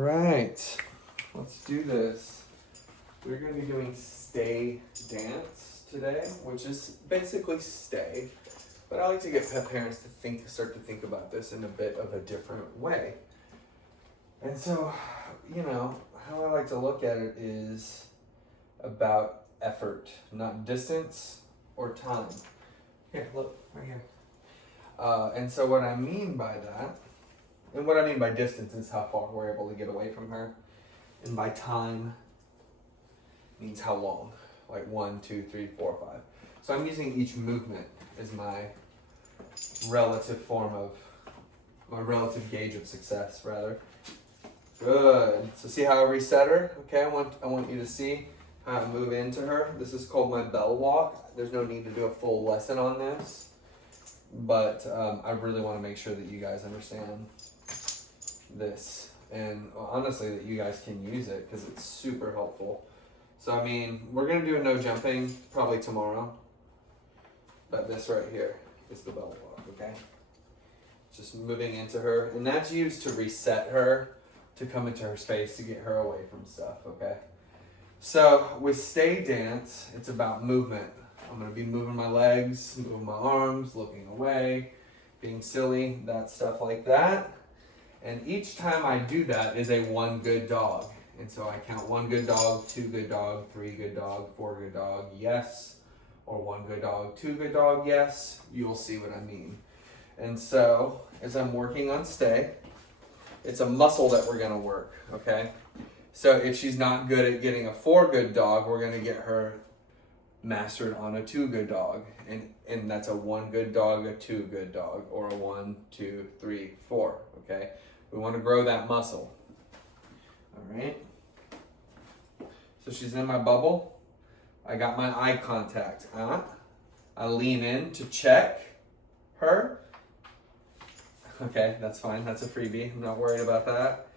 right, let's do this. We're going to be doing stay dance today, which is basically stay. But I like to get parents to start to think about this in a bit of a different way. And so, you know, how I like to look at it is about effort, not distance or time. Here, look, right here. And so what I mean by that, and what I mean by distance is how far we're able to get away from her. And by time means how long, like 1, 2, 3, 4, 5. So I'm using each movement as my relative gauge of success, rather. Good. So see how I reset her? Okay, I want you to see how I move into her. This is called my bell walk. There's no need to do a full lesson on this, but I really want to make sure that you guys understand this, and honestly that you guys can use it because it's super helpful. So I mean, we're gonna do a no jumping probably tomorrow, but this right here is the bell walk. Okay, just moving into her, and that's used to reset her, to come into her space, to get her away from stuff. Okay, so with stay dance, it's about movement. I'm gonna be moving my legs, moving my arms, looking away, being silly, that stuff like that. And each time I do that is a one good dog. And so I count 1 good dog, 2 good dog, 3 good dog, 4 good dog, yes. Or 1 good dog, 2 good dog, yes. You'll see what I mean. And so as I'm working on stay, it's a muscle that we're gonna work, okay? So if she's not good at getting a 4 good dog, we're gonna get her mastered on a 2 good dog. And that's a 1 good dog, a 2 good dog, or a 1, 2, 3, 4, okay? We want to grow that muscle. All right. So she's in my bubble. I got my eye contact. I lean in to check her. Okay, that's fine. That's a freebie. I'm not worried about that.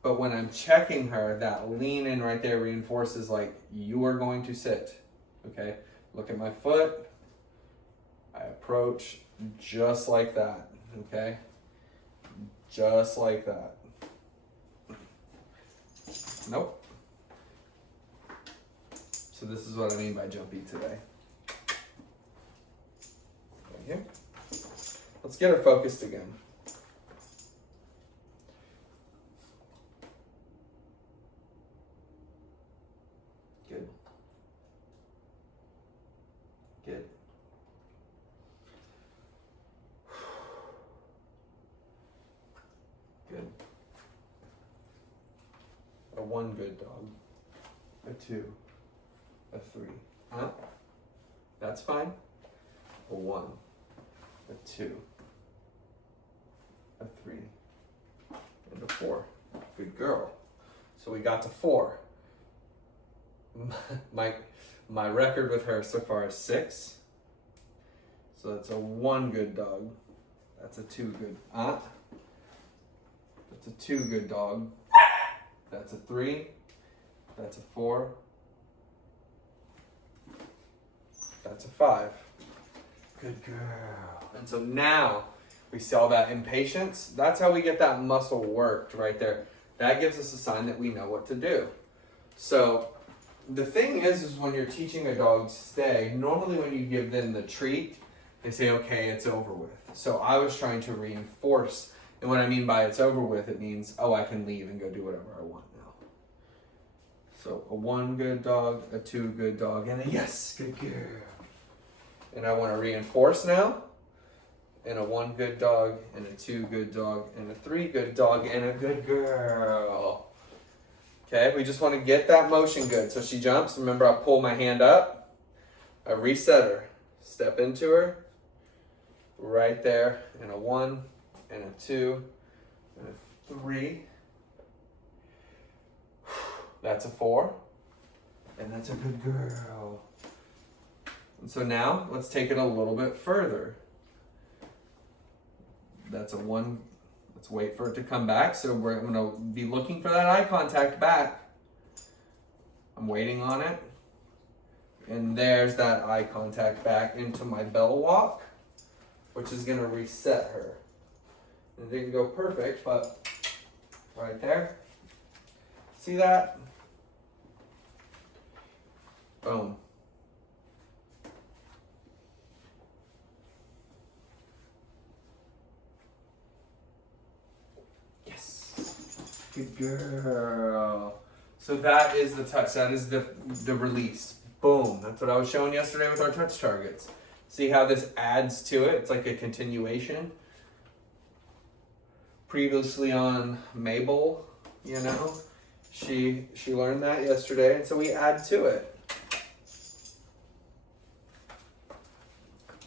But when I'm checking her, that lean in right there reinforces like you are going to sit. Okay, look at my foot. I approach just like that. Okay, just like that. Nope. So this is what I mean by jumpy today. Right here. Let's get her focused again. Good. Good. Good. A 1 good dog. A 2. A 3. That's fine. A 1. A 2. A 3. And a 4. Good girl. So we got to 4. My record with her so far is 6. So that's a 1 good dog. That's a 2 good. That's a 2 good dog. That's a 3. That's a 4. That's a 5. Good girl. And so now we see all that impatience. That's how we get that muscle worked right there. That gives us a sign that we know what to do. So the thing is when you're teaching a dog to stay, normally when you give them the treat, they say, okay, it's over with. So I was trying to reinforce. And what I mean by it's over with, it means, oh, I can leave and go do whatever I want now. So a 1 good dog, a 2 good dog, and a yes, good girl. And I want to reinforce now. And a 1 good dog, and a 2 good dog, and a 3 good dog, and a good girl. Okay, we just want to get that motion good. So she jumps. Remember, I pull my hand up. I reset her. Step into her. Right there. And a 1, and a 2, and a 3. That's a 4. And that's a good girl. And so now, let's take it a little bit further. That's a 1. Let's wait for it to come back. So I'm going to be looking for that eye contact back. I'm waiting on it. And there's that eye contact back into my bell walk, which is going to reset her. And it didn't go perfect, but right there. See that? Boom. Yes. Good girl. So that is the touch. That is the release. Boom. That's what I was showing yesterday with our touch targets. See how this adds to it? It's like a continuation. Previously on Mabel, you know, she learned that yesterday, and so we add to it.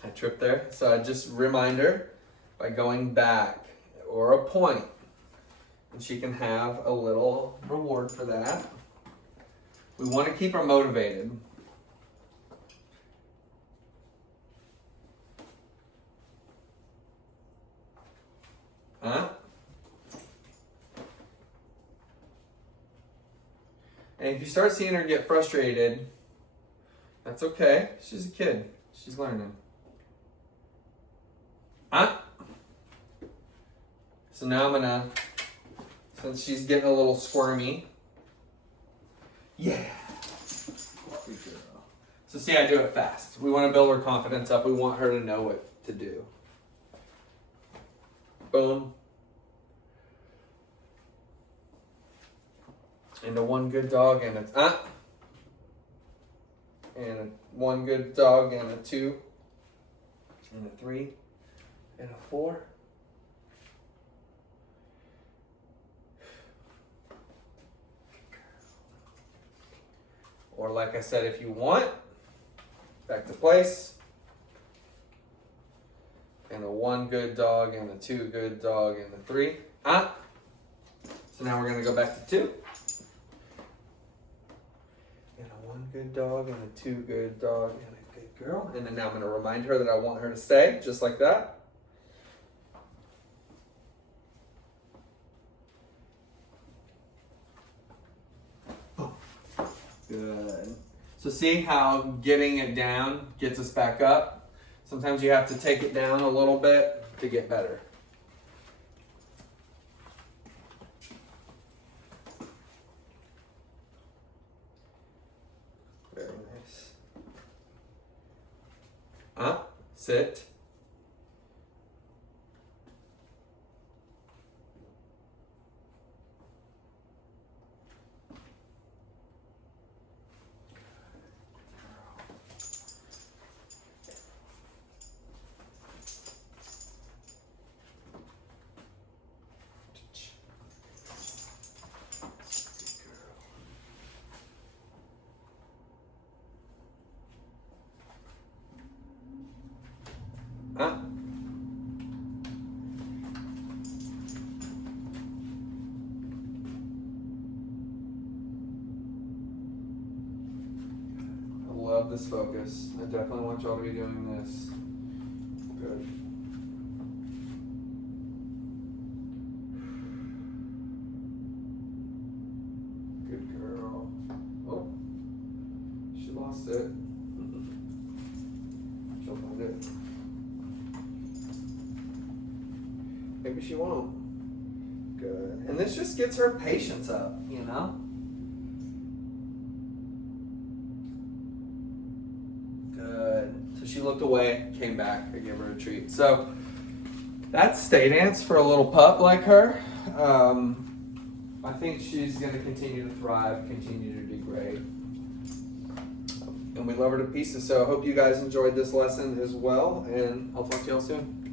I tripped there, so I just reminder by going back or a point, and she can have a little reward for that. We want to keep her motivated. Huh? And if you start seeing her get frustrated, that's okay. She's a kid. She's learning. Huh? So now I'm gonna, since she's getting a little squirmy. Yeah. Good girl. So see, I do it fast. We want to build her confidence up. We want her to know what to do. Boom. And a one good dog and a and a one good dog and a 2 and a 3 and a 4. Or like I said, if you want, back to place. And a 1 good dog and a 2 good dog and a 3. So now we're gonna go back to 2. And a 1 good dog and a 2 good dog and a good girl. And then now I'm gonna remind her that I want her to stay, just like that. Boom. Good. So see how getting it down gets us back up? Sometimes you have to take it down a little bit to get better. Very nice. Sit. I love this focus. I definitely want y'all to be doing this. Good. Good girl. Oh, she lost it. She'll find it. Maybe she won't. Good. And this just gets her patience up, you know? Good. So she looked away, came back, I gave her a treat. So that's stay dance for a little pup like her. I think she's going to continue to thrive, continue to do great. And we love her to pieces. So I hope you guys enjoyed this lesson as well. And I'll talk to y'all soon.